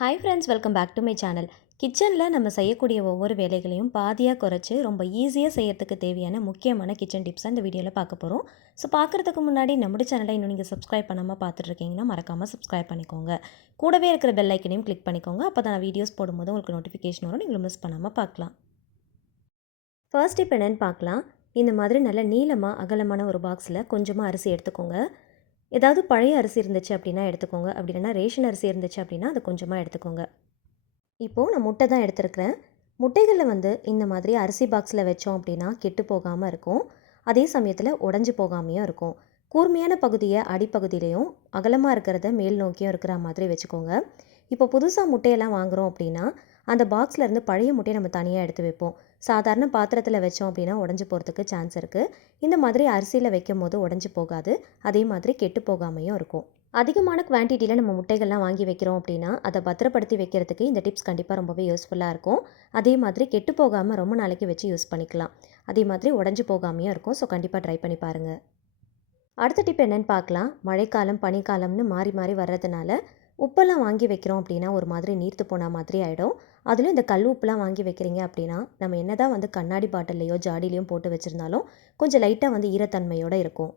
Hi friends welcome back to my channel கிச்சனில் நம்ம செய்யக்கூடிய ஒவ்வொரு வேலைகளையும் பாதியாக குறைச்சி ரொம்ப ஈஸியாக செய்யறதுக்கு தேவையான முக்கியமான கிச்சன் டிப்ஸ் இந்த வீடியோவில் பார்க்க போகிறோம் ஸோ பார்க்குறதுக்கு முன்னாடி நம்முடைய சேனலை இன்னும் நீங்கள் சப்ஸ்கிரைப் பண்ணாமல் பார்த்துட்ருக்கீங்கன்னா மறக்காமல் சப்ஸ்கிரைப் பண்ணிக்கோங்க. கூடவே இருக்கிற பெல் ஐக்கனையும் கிளிக் பண்ணிக்கோங்க. அப்போ தான் நான் வீடியோஸ் போடும்போது உங்களுக்கு நோட்டிஃபிகேஷன் வரும். நீங்கள் மிஸ் பண்ணாமல் பார்க்கலாம். ஃபர்ஸ்ட் டிப் என்னென்னு பார்க்கலாம். இந்த மாதிரி நல்ல நீளமாக அகலமான ஒரு பாக்ஸில் கொஞ்சமாக அரிசி எடுத்துக்கோங்க. ஏதாவது பழைய அரிசி இருந்துச்சு அப்படின்னா எடுத்துக்கோங்க. அப்படி இல்லைன்னா ரேஷன் அரிசி இருந்துச்சு அப்படின்னா அதை கொஞ்சமாக எடுத்துக்கோங்க. இப்போது நான் முட்டை தான் எடுத்துருக்கிறேன். முட்டைகளில் வந்து இந்த மாதிரி அரிசி பாக்ஸில் வச்சோம் அப்படின்னா கெட்டு போகாமல் இருக்கும். அதே சமயத்தில் உடஞ்சி போகாமையும் இருக்கும். கூர்மையான பகுதியை அடிப்பகுதியிலையும் அகலமாக இருக்கிறத மேல் நோக்கியும் இருக்கிற மாதிரி வச்சுக்கோங்க. இப்போ புதுசாக முட்டையெல்லாம் வாங்குகிறோம் அப்படின்னா அந்த பாக்ஸில் இருந்து பழைய முட்டையை நம்ம தனியாக எடுத்து வைப்போம். சாதாரண பாத்திரத்தில் வச்சோம் அப்படின்னா உடஞ்சி போகிறதுக்கு சான்ஸ் இருக்குது இந்த மாதிரி அரிசியில் வைக்கும் போது உடஞ்சி போகாது. அதே மாதிரி கெட்டு போகாமையும் இருக்கும். அதிகமான குவான்டிட்டியில் நம்ம முட்டைகள்லாம் வாங்கி வைக்கிறோம் அப்படின்னா அதை பத்திரப்படுத்தி வைக்கிறதுக்கு இந்த டிப்ஸ் கண்டிப்பாக ரொம்பவே யூஸ்ஃபுல்லாக இருக்கும். அதே மாதிரி கெட்டு போகாமல் ரொம்ப நாளைக்கு வச்சு யூஸ் பண்ணிக்கலாம். அதே மாதிரி உடஞ்சி போகாமையும் இருக்கும். ஸோ கண்டிப்பாக ட்ரை பண்ணி பாருங்கள் அடுத்த டிப் என்னென்னு பார்க்கலாம். மழைக்காலம் பனிக்காலம்னு மாறி மாறி வர்றதுனால உப்பெல்லாம் வாங்கி வைக்கிறோம் அப்படின்னா ஒரு மாதிரி நீர்த்து போன மாதிரி ஆகிடும் அதுலேயும் இந்த கல் உப்புலாம் வாங்கி வைக்கிறீங்க அப்படின்னா நம்ம என்ன தான் வந்து கண்ணாடி பாட்டில்லையோ ஜாடிலையும் போட்டு வச்சுருந்தாலும் கொஞ்சம் லைட்டாக வந்து ஈரத்தன்மையோடு இருக்கும்.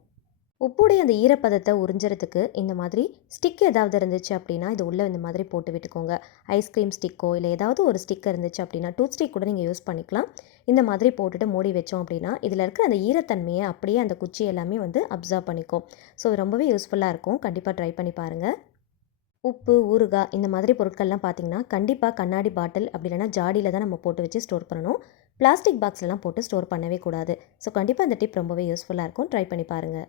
உப்புடைய அந்த ஈரப்பதத்தை உறிஞ்சறதுக்கு இந்த மாதிரி ஸ்டிக் ஏதாவது இருந்துச்சு அப்படின்னா இது உள்ளே இந்த மாதிரி போட்டு விட்டுக்கோங்க. ஐஸ்கிரீம் ஸ்டிக்கோ இல்லை ஏதாவது ஒரு ஸ்டிக் இருந்துச்சு அப்படின்னா டூத் ஸ்டிக் கூட நீங்கள் யூஸ் பண்ணிக்கலாம். இந்த மாதிரி போட்டுட்டு மூடி வச்சோம் அப்படின்னா இதில் இருக்கிற அந்த ஈரத்தன்மையை அப்படியே அந்த குச்சி எல்லாமே வந்து அப்சர்வ் பண்ணிக்கும். ஸோ ரொம்பவே யூஸ்ஃபுல்லாக இருக்கும். கண்டிப்பாக ட்ரை பண்ணி பாருங்கள் உப்பு ஊறுகாய் இந்த மாதிரி பொருட்கள்லாம் பார்த்திங்கன்னா கண்டிப்பாக கண்ணாடி பாட்டில் அப்படி இல்லைனா ஜாடியில் தான் நம்ம போட்டு வச்சு ஸ்டோர் பண்ணணும். பிளாஸ்டிக் பாக்ஸ்லாம் போட்டு ஸ்டோர் பண்ணவே கூடாது. ஸோ கண்டிப்பாக இந்த டிப் ரொம்பவே யூஸ்ஃபுல்லாக இருக்கும். ட்ரை பண்ணி பாருங்கள்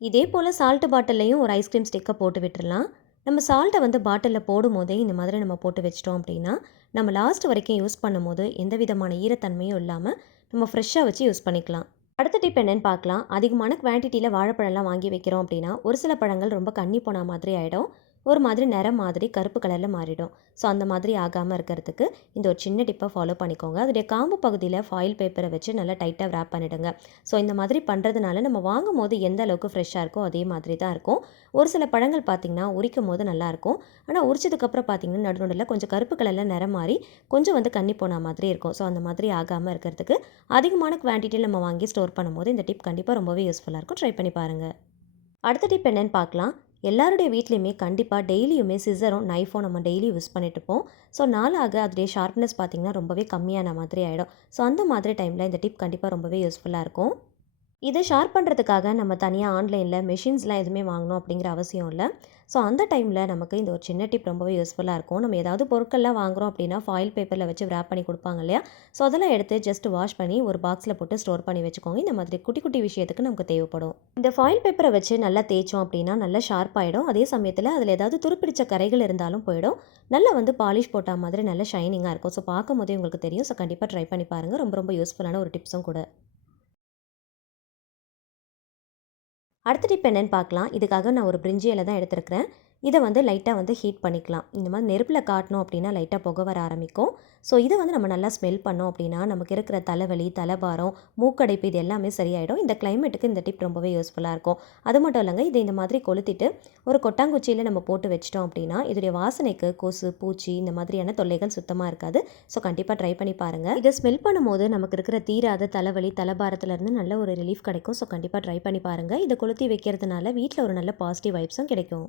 இதே போல் சால்ட்டு பாட்டில்லையும் ஒரு ஐஸ்கிரீம் ஸ்டிக்கை போட்டு விட்டுடலாம் நம்ம சால்ட்டை வந்து பாட்டிலில் போடும் போதே இந்த மாதிரி நம்ம போட்டு வச்சிட்டோம் அப்படின்னா நம்ம லாஸ்ட் வரைக்கும் யூஸ் பண்ணும் போது எந்த விதமான ஈரத்தன்மையும் இல்லாமல் நம்ம ஃப்ரெஷ்ஷாக வச்சு யூஸ் பண்ணிக்கலாம். அடுத்த டிப் என்னென்னு பார்க்கலாம். அதிகமான குவான்டிட்டியில் வாழைப்பழம்லாம் வாங்கி வைக்கிறோம் அப்படின்னா ஒரு சில பழங்கள் ரொம்ப கண்ணி போன மாதிரி ஆகிடும் ஒரு மாதிரி நிறம் மாதிரி கருப்பு கலரில் மாறிடும். ஸோ அந்த மாதிரி ஆகாமல் இருக்கிறதுக்கு இந்த ஒரு சின்ன டிப்பை ஃபாலோ பண்ணிக்கோங்க. அதோடைய காம்பு பகுதியில் ஃபாயில் பேப்பரை வச்சு நல்லா டைட்டாக ரேப் பண்ணிடுங்க. ஸோ இந்த மாதிரி பண்ணுறதுனால நம்ம வாங்கும் போது எந்த அளவுக்கு ஃப்ரெஷ்ஷாக இருக்கோ அதே மாதிரி தான் இருக்கும். ஒரு சில பழங்கள் பார்த்திங்கன்னா உரிக்கும் போது நல்லாயிருக்கும் ஆனால் உரிச்சதுக்கப்புறம் பார்த்திங்கன்னா நடுநடில் கொஞ்சம் கருப்பு கலரில் நிறம் மாறி கொஞ்சம் வந்து கண்ணி போன மாதிரி இருக்கும். ஸோ அந்த மாதிரி ஆகாமல் இருக்கிறதுக்கு அதிகமான குவான்டிட்டியில் நம்ம வாங்கி ஸ்டோர் பண்ணும்போது இந்த டிப் கண்டிப்பாக ரொம்பவே யூஸ்ஃபுல்லாக இருக்கும். ட்ரை பண்ணி பாருங்கள் அடுத்த டிப் என்னென்னு பார்க்கலாம். எல்லாருடைய வீட்லேயுமே கண்டிப்பாக டெய்லியுமே சிசரும் நைஃபும் நம்ம டெய்லி யூஸ் பண்ணிட்டு இருப்போம் ஸோ நாளாக அதோடைய ஷார்ப்னஸ் பார்த்திங்கன்னா ரொம்பவே கம்மியான மாதிரி ஆகிடும் ஸோ அந்த மாதிரி டைமில் இந்த டிப் கண்டிப்பாக ரொம்பவே யூஸ்ஃபுல்லாக இருக்கும். இதை ஷார்ப் பண்ணுறதுக்காக நம்ம தனியாக ஆன்லைனில் மெஷின்ஸ்லாம் எதுவுமே வாங்கணும் அப்படிங்கிற அவசியம் இல்லை. ஸோ அந்த டைமில் நமக்கு இந்த ஒரு சின்ன டிப் ரொம்பவே யூஸ்ஃபுல்லாக இருக்கும். நம்ம ஏதாவது பொருட்கள்லாம் வாங்குகிறோம் அப்படின்னா ஃபாயில் பேப்பரில் வச்சு ரேப் பண்ணி கொடுப்பாங்க இல்லையா? ஸோ அதெல்லாம் எடுத்து ஜஸ்ட் வாஷ் பண்ணி ஒரு பாக்ஸில் போட்டு ஸ்டோர் பண்ணி வச்சுக்கோங்க. இந்த மாதிரி குட்டி குட்டி விஷயத்துக்கு நமக்கு தேவைப்படும். இந்த ஃபாயில் பேப்பரை வச்சு நல்லா தேய்ச்சோம் அப்படின்னா நல்லா ஷார்ப் ஆகிடும் அதே சமயத்தில் அதில் ஏதாவது துருப்பிடிச்ச கரைகள் இருந்தாலும் போயிடும். நல்லா வந்து பாலிஷ் போட்ட மாதிரி நல்லா ஷைனிங்காக இருக்கும். ஸோ பார்க்கும் போதே உங்களுக்கு தெரியும். ஸோ கண்டிப்பாக ட்ரை பண்ணி பாருங்கள் ரொம்ப ரொம்ப யூஸ்ஃபுல்லான ஒரு டிப்ஸும் கூட. அடுத்த டிப் என்னென்னு பார்க்கலாம். இதுக்காக நான் ஒரு பிரிஞ்சி இலை தான் எடுத்திருக்கிறேன். இதை வந்து லைட்டாக வந்து ஹீட் பண்ணிக்கலாம். இந்த மாதிரி நெருப்பில் காட்டணும் அப்படின்னா லைட்டாக புகை வர ஆரம்பிக்கும். ஸோ இதை வந்து நம்ம நல்லா ஸ்மெல் பண்ணோம் அப்படின்னா நமக்கு இருக்கிற தலைவலி தலைபாரம் மூக்கடைப்பு இது எல்லாமே சரியாயிடும். இந்த கிளைமேட்டுக்கு இந்த டிப் ரொம்பவே யூஸ்ஃபுல்லாக இருக்கும். அது மட்டும் இல்லைங்க இதை இந்த மாதிரி கொளுத்திட்டு ஒரு கொட்டாங்குச்சியில் நம்ம போட்டு வச்சிட்டோம் அப்படின்னா இதோடைய வாசனைக்கு கொசு பூச்சி இந்த மாதிரியான தொல்லைகள் சுத்தமாக இருக்காது. ஸோ கண்டிப்பாக ட்ரை பண்ணி பாருங்கள் இதை ஸ்மெல் பண்ணும்போது நமக்கு இருக்கிற தீராத தலைவலி தலைபாரத்துலேருந்து நல்ல ஒரு ரிலீஃப் கிடைக்கும். ஸோ கண்டிப்பாக ட்ரை பண்ணி பாருங்கள் இதை கொளுத்தி வைக்கிறதுனால வீட்டில் ஒரு நல்ல பாசிட்டிவ் வைப்ஸும் கிடைக்கும்.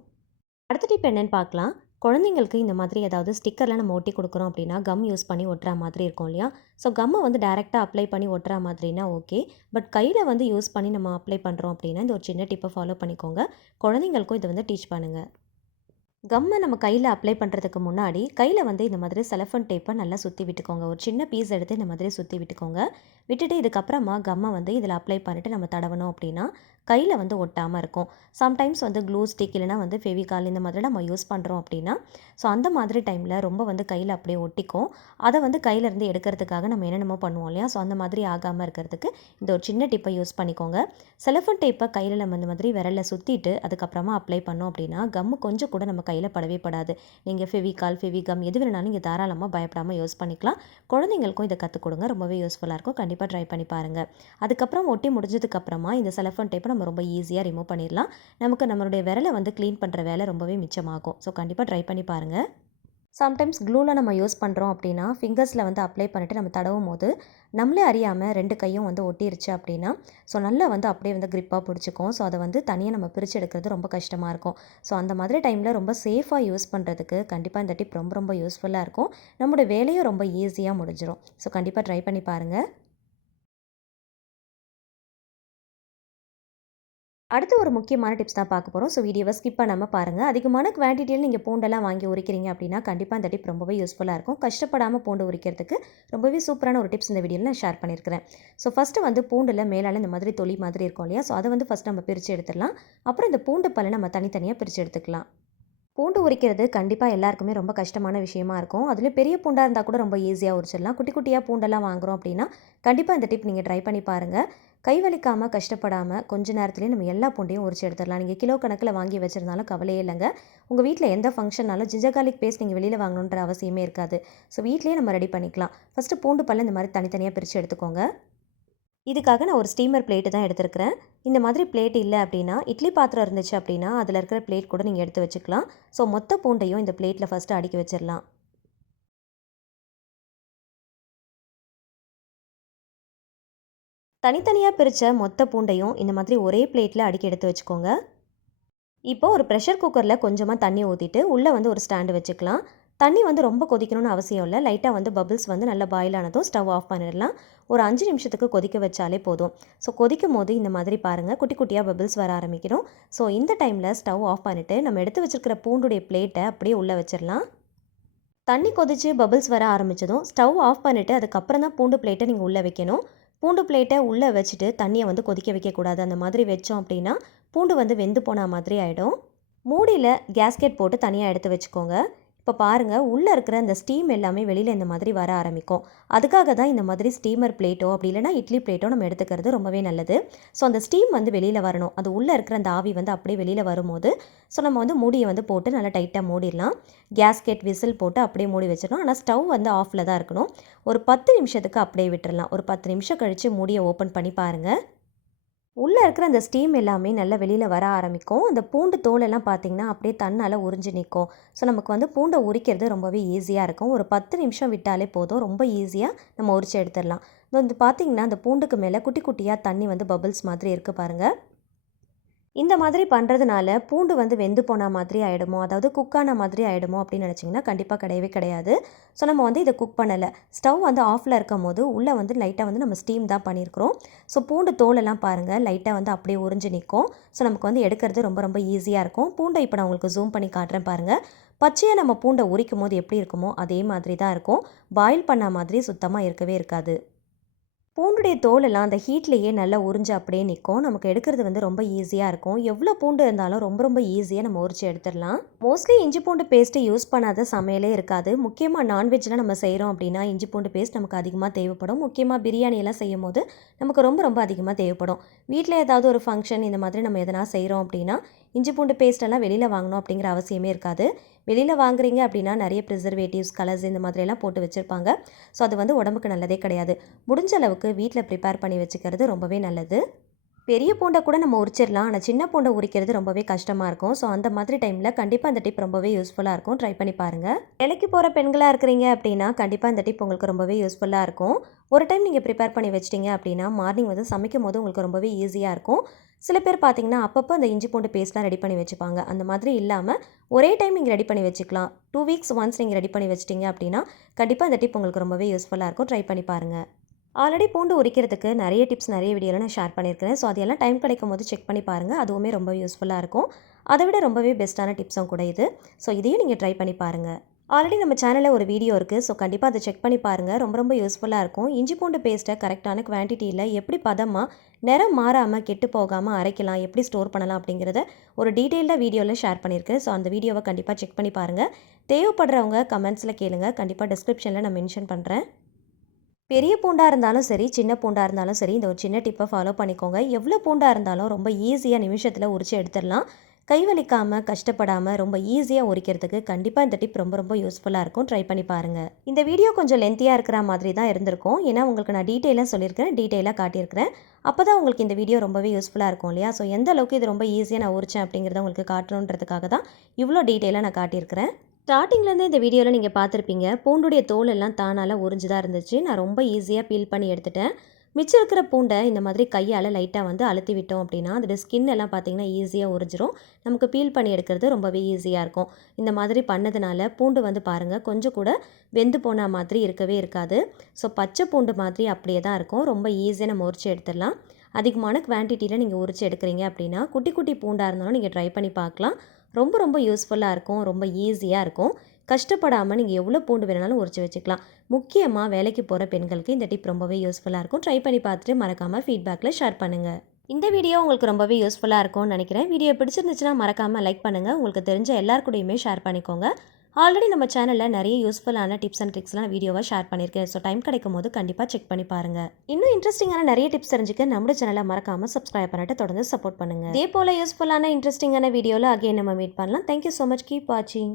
அடுத்த டிப் என்னென்னு பார்க்கலாம். குழந்தைங்களுக்கு இந்த மாதிரி ஏதாவது ஸ்டிக்கரில் நம்ம ஒட்டி கொடுக்குறோம் அப்படின்னா கம் யூஸ் பண்ணி ஒட்டுற மாதிரி இருக்கும் இல்லையா? ஸோ கம்மை வந்து டேரெக்டாக அப்ளை பண்ணி ஒட்டுற மாதிரினா ஓகே பட் கையில் வந்து யூஸ் பண்ணி நம்ம அப்ளை பண்ணுறோம் அப்படின்னா இந்த ஒரு சின்ன டிப்பை ஃபாலோ பண்ணிக்கோங்க. குழந்தைங்களுக்கும் இதை வந்து டீச் பண்ணுங்கள் கம்மை நம்ம கையில் அப்ளை பண்ணுறதுக்கு முன்னாடி கையில் வந்து இந்த மாதிரி செலஃபன் டேப்பை நல்லா சுற்றி விட்டுக்கோங்க. ஒரு சின்ன பீஸ் எடுத்து இந்த மாதிரி சுற்றி விட்டுக்கோங்க. விட்டுட்டு இதுக்கப்புறமா கம்மை வந்து இதில் அப்ளை பண்ணிவிட்டு நம்ம தடவணும் அப்படின்னா கையில் வந்து ஒட்டாமல் இருக்கும். சம்டைம்ஸ் வந்து க்ளூ ஸ்டிக் இல்லைனா வந்து ஃபெவிகால் இந்த மாதிரி நம்ம யூஸ் பண்ணுறோம் அப்படின்னா ஸோ அந்த மாதிரி டைமில் ரொம்ப வந்து கையில் அப்படியே ஒட்டிக்கும். அதை வந்து கையிலேருந்து எடுக்கிறதுக்காக நம்ம என்னென்னமோ பண்ணுவோம் இல்லையா? ஸோ அந்த மாதிரி ஆகாமல் இருக்கிறதுக்கு இந்த ஒரு சின்ன டிப்பை யூஸ் பண்ணிக்கோங்க. செலஃபோன் டேப்பை கையில் நம்ம இந்த மாதிரி விரலில் சுற்றிட்டு அதுக்கப்புறமா அப்ளை பண்ணோம் அப்படின்னா கம்மு கொஞ்சம் கூட நம்ம கையில் படவே படாது. நீங்கள் ஃபெவிகால் ஃபெவிகம் எது வேணாலும் நீங்கள் தாராளமாக பயப்படாமல் யூஸ் பண்ணிக்கலாம். குழந்தைங்களுக்கும் இதை கற்றுக் கொடுங்க. ரொம்பவே யூஸ்ஃபுல்லாக இருக்கும். கண்டிப்பாக ட்ரை பண்ணி பாருங்கள் அதுக்கப்புறம் ஒட்டி முடிஞ்சதுக்கப்புறமா இந்த செலஃபோன் டேப்பை நம்ம ரொம்ப ஈஸியாக ரிமூவ் பண்ணிடலாம் நமக்கு நம்மளுடைய விரலை வந்து க்ளீன் பண்ணுற வேலை ரொம்பவே மிச்சமாகும். ஸோ கண்டிப்பாக ட்ரை பண்ணி பாருங்கள் சம்டைம்ஸ் க்ளூவில் நம்ம யூஸ் பண்ணுறோம் அப்படின்னா ஃபிங்கர்ஸில் வந்து அப்ளை பண்ணிவிட்டு நம்ம தடவும் போது நம்மளே அறியாமல் ரெண்டு கையும் வந்து ஒட்டிருச்சு அப்படின்னா ஸோ நல்லா வந்து அப்படியே வந்து க்ரிப்பாக பிடிச்சிக்கும். ஸோ அதை வந்து தனியாக நம்ம பிரித்து எடுக்கிறது ரொம்ப கஷ்டமாக இருக்கும். ஸோ அந்த மாதிரி டைமில் ரொம்ப சேஃபாக யூஸ் பண்ணுறதுக்கு கண்டிப்பாக இந்த டிப் ரொம்ப ரொம்ப யூஸ்ஃபுல்லாக இருக்கும். நம்மளோட வேலையும் ரொம்ப ஈஸியாக முடிஞ்சிடும் ஸோ கண்டிப்பாக ட்ரை பண்ணி பாருங்கள் அடுத்து ஒரு முக்கியமான டிப்ஸ் தான் பார்க்க போகிறோம் ஸோ வீடியோவை ஸ்கிப் பண்ணாமல் பாருங்கள் அதிகமான குவான்டிட்டியில் நீங்கள் பூண்டெல்லாம் வாங்கி உரிக்கிறீங்க அப்படின்னா கண்டிப்பாக அந்த டிப் ரொம்பவே யூஸ்ஃபுல்லாக இருக்கும். கஷ்டப்படாமல் பூண்டு உரிக்கிறதுக்கு ரொம்பவே சூப்பரான ஒரு டிப்ஸ் இந்த வீடியோவில் நான் ஷேர் பண்ணியிருக்கிறேன் ஸோ ஃபஸ்ட்டு வந்து பூண்டில் மேலால் இந்த மாதிரி தொலி மாதிரி இருக்கும் இல்லையா? ஸோ அதை வந்து ஃபஸ்ட் நம்ம பிரித்து எடுத்துடலாம். அப்புறம் இந்த பூண்டு பல்லை நம்ம தனித்தனியாக பிரித்து எடுத்துக்கலாம். பூண்டு உரிக்கிறது கண்டிப்பாக எல்லாருக்குமே ரொம்ப கஷ்டமான விஷயமா இருக்கும். அதுலேயும் பெரிய பூண்டாக இருந்தால் கூட ரொம்ப ஈஸியாக உரிச்சிடலாம். குட்டி குட்டியாக பூண்டெல்லாம் வாங்குகிறோம் அப்படின்னா கண்டிப்பாக இந்த டிப் நீங்கள் ட்ரை பண்ணி பாருங்கள் கை வலிக்காமல் கஷ்டப்படாமல் கொஞ்ச நேரத்துலேயே நம்ம எல்லா பூண்டையும் உரிச்சு எடுத்துடலாம். நீங்கள் கிலோ கணக்கில் வாங்கி வச்சுருந்தாலும் கவலையே இல்லைங்க. உங்கள் வீட்டில் எந்த ஃபங்க்ஷனாலும் ஜிஞ்சர் கார்லிக் பேஸ்ட் நீங்கள் வெளியில் வாங்கணுன்ற அவசியமே இருக்காது. ஸோ வீட்லேயே நம்ம ரெடி பண்ணிக்கலாம். ஃபஸ்ட்டு பூண்டு பல்ல இந்த மாதிரி தனித்தனியாக பிரித்து எடுத்துக்கோங்க. இதுக்காக நான் ஒரு ஸ்டீமர் பிளேட்டு தான் எடுத்துருக்கிறேன். இந்த மாதிரி பிளேட் இல்லை அப்படின்னா இட்லி பாத்திரம் இருந்துச்சு அப்படின்னா அதில் இருக்கிற பிளேட் கூட நீங்கள் எடுத்து வச்சுக்கலாம். ஸோ மொத்த பூண்டையும் இந்த பிளேட்டில் ஃபஸ்ட்டு அடுக்கி வச்சிடலாம். தனித்தனியாக பிரித்த மொத்த பூண்டையும் இந்த மாதிரி ஒரே பிளேட்டில் அடுக்கி எடுத்து வச்சுக்கோங்க. இப்போ ஒரு ப்ரெஷர் குக்கரில் கொஞ்சமாக தண்ணி ஊற்றிட்டு உள்ளே வந்து ஒரு ஸ்டாண்டு வச்சுக்கலாம். தண்ணி வந்து ரொம்ப கொதிக்கணும்னு அவசியம் இல்லை. லைட்டாக வந்து பபிள்ஸ் வந்து நல்லா பாயில் ஆனதும் ஸ்டவ் ஆஃப் பண்ணிடலாம். ஒரு அஞ்சு நிமிஷத்துக்கு கொதிக்க வச்சாலே போதும். ஸோ கொதிக்கும் போது இந்த மாதிரி பாருங்கள் குட்டி குட்டியாக பபிள்ஸ் வர ஆரம்பிக்கணும். ஸோ இந்த டைமில் ஸ்டவ் ஆஃப் பண்ணிவிட்டு நம்ம எடுத்து வச்சுருக்கிற பூண்டுடைய பிளேட்டை அப்படியே உள்ளே வச்சிடலாம். தண்ணி கொதித்து பபிள்ஸ் வர ஆரம்பித்ததும் ஸ்டவ் ஆஃப் பண்ணிவிட்டு அதுக்கப்புறம் தான் பூண்டு பிளேட்டை நீங்கள் உள்ளே வைக்கணும். பூண்டு பிளேட்டை உள்ளே வச்சுட்டு தண்ணியை வந்து கொதிக்க வைக்கக்கூடாது. அந்த மாதிரி வச்சோம் அப்படின்னா பூண்டு வந்து வெந்து போன மாதிரி ஆகிடும் மூடியில் கேஸ்கெட் போட்டு தனியாக எடுத்து வச்சுக்கோங்க. இப்போ பாருங்கள் உள்ளே இருக்கிற அந்த ஸ்டீம் எல்லாமே வெளியில் இந்த மாதிரி வர ஆரம்பிக்கும். அதுக்காக தான் இந்த மாதிரி ஸ்டீமர் பிளேட்டோ அப்படி இல்லைனா இட்லி பிளேட்டோ நம்ம எடுத்துக்கிறது ரொம்பவே நல்லது. ஸோ அந்த ஸ்டீம் வந்து வெளியில் வரணும். அது உள்ளே இருக்கிற அந்த ஆவி வந்து அப்படியே வெளியில் வரும்போது ஸோ நம்ம வந்து மூடியை வந்து போட்டு நல்லா டைட்டாக மூடிடலாம். கேஸ்கெட் விசில் போட்டு அப்படியே மூடி வச்சிடணும். ஆனால் ஸ்டவ் வந்து ஆஃபில் தான் இருக்கணும். ஒரு பத்து நிமிஷத்துக்கு அப்படியே விட்டுடலாம் ஒரு பத்து நிமிஷம் கழித்து மூடியை ஓப்பன் பண்ணி பாருங்கள் உள்ளே இருக்கிற அந்த ஸ்டீம் எல்லாமே நல்லா வெளியில் வர ஆரம்பிக்கும். அந்த பூண்டு தோலெல்லாம் பார்த்திங்கன்னா அப்படியே தன்னால் உறிஞ்சு நிற்கும் ஸோ நமக்கு வந்து பூண்டை உரிக்கிறது ரொம்பவே ஈஸியாக இருக்கும். ஒரு பத்து நிமிஷம் விட்டாலே போதும். ரொம்ப ஈஸியாக நம்ம உரிச்சு எடுத்துடலாம். இது வந்து பார்த்திங்கன்னா அந்த பூண்டுக்கு மேலே குட்டி குட்டியாக தண்ணி வந்து பபிள்ஸ் மாதிரி இருக்குது பாருங்கள் இந்த மாதிரி பண்ணுறதுனால பூண்டு வந்து வெந்து போன மாதிரி ஆகிடுமோ அதாவது குக்கான மாதிரி ஆகிடுமோ அப்படின்னு நினச்சிங்கன்னா கண்டிப்பாக கிடையவே கிடையாது. ஸோ நம்ம வந்து இதை குக் பண்ணலை. ஸ்டவ் வந்து ஆஃபில் இருக்கும் போது உள்ளே வந்து லைட்டாக வந்து நம்ம ஸ்டீம் தான் பண்ணியிருக்கிறோம். ஸோ பூண்டு தோலெல்லாம் பாருங்கள் லைட்டாக வந்து அப்படியே உறிஞ்சு நிற்கும் ஸோ நமக்கு வந்து எடுக்கிறது ரொம்ப ரொம்ப ஈஸியாக இருக்கும். பூண்டை இப்போ நான் உங்களுக்கு ஜூம் பண்ணி காட்டுறேன் பாருங்கள் பச்சையாக நம்ம பூண்டை உரிக்கும் போது எப்படி இருக்குமோ அதே மாதிரி தான் இருக்கும். பாயில் பண்ண மாதிரி சுத்தமாக இருக்கவே இருக்காது. பூண்டுடைய தோலெல்லாம் அந்த ஹீட்லேயே நல்லா உறிஞ்சு அப்படியே நிற்கும் நமக்கு எடுக்கிறது வந்து ரொம்ப ஈஸியாக இருக்கும். எவ்வளோ பூண்டு இருந்தாலும் ரொம்ப ரொம்ப ஈஸியாக நம்ம உரிச்சு எடுத்துடலாம். மோஸ்ட்லி இஞ்சி பூண்டு பேஸ்ட்டு யூஸ் பண்ணாத சமையலே இருக்காது. முக்கியமாக நான்வெஜ்லாம் நம்ம செய்கிறோம் அப்படின்னா இஞ்சி பூண்டு பேஸ்ட் நமக்கு அதிகமாக தேவைப்படும். முக்கியமாக பிரியாணியெல்லாம் செய்யும் போது நமக்கு ரொம்ப ரொம்ப அதிகமாக தேவைப்படும். வீட்டில் ஏதாவது ஒரு ஃபங்க்ஷன் இந்த மாதிரி நம்ம எதனா செய்கிறோம் அப்படின்னா இஞ்சி பூண்டு பேஸ்ட்டெல்லாம் வெளியில் வாங்கணும் அப்படிங்கிற அவசியமே இருக்காது. வெளியில் வாங்குறீங்க அப்படின்னா நிறைய ப்ரிசர்வேட்டிவ்ஸ் கலர்ஸ் இந்த மாதிரியெல்லாம் போட்டு வச்சுருப்பாங்க. ஸோ அது வந்து உடம்புக்கு நல்லதே கிடையாது. முடிஞ்ச அளவுக்கு வீட்டில் ப்ரிப்பேர் பண்ணி வச்சுக்கிறது ரொம்பவே நல்லது. பெரிய பூண்டை கூட நம்ம உரிச்சிடலாம். ஆனால் சின்ன பூண்டை உரிக்கிறது ரொம்பவே கஷ்டமாக இருக்கும். ஸோ அந்த மாதிரி டைமில் கண்டிப்பாக அந்த டிப் ரொம்பவே யூஸ்ஃபுல்லாக இருக்கும். ட்ரை பண்ணி பாருங்கள் வேலைக்கு போகிற பெண்களாக இருக்கிறீங்க அப்படின்னா கண்டிப்பாக அந்த டிப் உங்களுக்கு ரொம்பவே யூஸ்ஃபுல்லாக இருக்கும். ஒரு டைம் நீங்கள் ப்ரிப்பேர் பண்ணி வச்சிட்டிங்க அப்படின்னா மார்னிங் வந்து சமைக்கும் போது உங்களுக்கு ரொம்பவே ஈஸியாக இருக்கும். சில பேர் பார்த்தீங்கன்னா அப்பப்போ அந்த இஞ்சி பூண்டு பேஸ்ட்லாம் ரெடி பண்ணி வச்சுப்பாங்க. அந்த மாதிரி இல்லாமல் ஒரே டைம் நீங்கள் ரெடி பண்ணி வச்சுக்கலாம். டூ வீக்ஸ் ஒன்ஸ் நீங்கள் ரெடி பண்ணி வச்சிட்டிங்க அப்படின்னா கண்டிப்பாக அந்த டிப் உங்களுக்கு ரொம்பவே யூஸ்ஃபுல்லாக இருக்கும். ட்ரை பண்ணி பாருங்கள் ஆல்ரெடி பூண்டு உரிக்கிறதுக்கு நிறைய டிப்ஸ் நிறைய வீடியோவில் நான் ஷேர் பண்ணியிருக்கிறேன். ஸோ அதெல்லாம் டைம் கிடைக்கும் போது செக் பண்ணி பாருங்கள் அதுவுமே ரொம்ப யூஸ்ஃபுல்லாக இருக்கும். அதை விட ரொம்பவே பெஸ்ட்டான டிப்ஸும் கூட இது. ஸோ இதையும் நீங்கள் ட்ரை பண்ணி பாருங்கள் ஆல்ரெடி நம்ம சேனலில் ஒரு வீடியோ இருக்குது ஸோ கண்டிப்பாக அதை செக் பண்ணி பாருங்கள் ரொம்ப ரொம்ப யூஸ்ஃபுல்லாக இருக்கும். இஞ்சி பூண்டு பேஸ்ட்டை கரெக்டான குவான்டிட்டியில் எப்படி பதமாக நிறம் மாறாமல் கெட்டு போகாமல் அரைக்கலாம் எப்படி ஸ்டோர் பண்ணலாம் அப்படிங்கிறத ஒரு டீட்டெயில்டாக வீடியோவில் ஷேர் பண்ணியிருக்கேன். ஸோ அந்த வீடியோவை கண்டிப்பாக செக் பண்ணி பாருங்கள் தேவைப்படுறவங்க கமெண்ட்ஸில் கேளுங்க. கண்டிப்பாக டிஸ்கிரிப்ஷனில் நான் மென்ஷன் பண்ணுறேன் பெரிய பூண்டாக இருந்தாலும் சரி சின்ன பூண்டாக இருந்தாலும் சரி இந்த ஒரு சின்ன டிப்பை ஃபாலோ பண்ணிக்கோங்க. எவ்வளோ பூண்டாக இருந்தாலும் ரொம்ப ஈஸியாக நிமிஷத்தில் உரிச்சு எடுத்துடலாம். கை வலிக்காமல் கஷ்டப்படாமல் ரொம்ப ஈஸியாக உரிக்கிறதுக்கு கண்டிப்பாக இந்த டிப் ரொம்ப ரொம்ப யூஸ்ஃபுல்லாக இருக்கும். ட்ரை பண்ணி பாருங்கள் இந்த வீடியோ கொஞ்சம் லென்த்தியாக இருக்கிற மாதிரி தான் இருந்திருக்கும். ஏன்னா உங்களுக்கு நான் டீட்டெயிலாக சொல்லியிருக்கிறேன் டீட்டெயிலாக காட்டியிருக்கிறேன். அப்போ தான் உங்களுக்கு இந்த வீடியோ ரொம்பவே யூஸ்ஃபுல்லாக இருக்கும் இல்லையா? ஸோ எந்த அளவுக்கு இது ரொம்ப ஈஸியாக நான் உரிச்சேன் அப்படிங்கிறத உங்களுக்கு காட்டணுன்றதுக்காக தான் இவ்வளோ டீட்டெயிலாக நான் காட்டியிருக்கிறேன். ஸ்டார்டிங்லேருந்து இந்த வீடியோவில் நீங்கள் பார்த்துருப்பீங்க. பூண்டுடைய தோல் எல்லாம் தானால் உறிஞ்சு தான் இருந்துச்சு. நான் ரொம்ப ஈஸியாக பீல் பண்ணி எடுத்துட்டேன். மிச்சம் இருக்கிற பூண்டை இந்த மாதிரி கையால் லைட்டாக வந்து அழுத்தி விட்டோம் அப்படின்னா அதோட ஸ்கின் எல்லாம் பார்த்தீங்கன்னா ஈஸியாக உறிஞ்சிரும். நமக்கு பீல் பண்ணி எடுக்கிறது ரொம்பவே ஈஸியாக இருக்கும். இந்த மாதிரி பண்ணதுனால பூண்டு வந்து பாருங்கள் கொஞ்சம் கூட வெந்து போன மாதிரி இருக்கவே இருக்காது. ஸோ பச்சை பூண்டு மாதிரி அப்படியே தான் இருக்கும். ரொம்ப ஈஸியாக நம்ம உரிச்சு எடுத்துடலாம். அதிகமான குவான்டிட்டியில் நீங்கள் உரிச்சு எடுக்கிறீங்க அப்படின்னா குட்டி குட்டி பூண்டாக இருந்தாலும் நீங்கள் ட்ரை பண்ணி பார்க்கலாம். ரொம்ப ரொம்ப யூஸ்ஃபுல்லாக இருக்கும் ரொம்ப ஈஸியாக இருக்கும். கஷ்டப்படாமல் நீங்கள் எவ்வளோ பூண்டு வேணாலும் உரிச்சு வச்சுக்கலாம். முக்கியமாக வேலைக்கு போகிற பெண்களுக்கு இந்த டிப் ரொம்பவே யூஸ்ஃபுல்லாக இருக்கும். ட்ரை பண்ணி பார்த்துட்டு மறக்காமல் ஃபீட்பேக்கில் ஷேர் பண்ணுங்கள் இந்த வீடியோ உங்களுக்கு ரொம்பவே யூஸ்ஃபுல்லாக இருக்கும்னு நினைக்கிறேன். வீடியோ பிடிச்சிருந்துச்சுன்னா மறக்காமல் லைக் பண்ணுங்கள் உங்களுக்கு தெரிஞ்ச எல்லார் ஷேர் பண்ணிக்கோங்க. ஆல்ரெடி நம்ம சேனலில் நிறைய யூஸ்ஃபுல்லான டிப்ஸ் அண்ட் ட்ரிக்ஸ்லாம் வீடியோவாக ஷேர் பண்ணியிருக்கேன். ஸோ டைம் கிடைக்கும் போது கண்டிப்பாக செக் பண்ணி பாருங்கள் இன்னும் இன்ட்ரெஸ்டிங்கான நிறைய டிப்ஸ் தெரிஞ்சுக்க நம்ம சேனலை மறக்காமல் சப்ஸ்கிரைப் பண்ணிட்டு தொடர்ந்து சப்போர்ட் பண்ணுங்கள் இதே போல் யூஸ்ஃபுல்லான இன்ட்ரெஸ்டிங்கான வீடியோவில் அகைன் நம்ம மீட் பண்ணலாம். தேங்க்யூ ஸோ மச் கீப் வாட்சிங்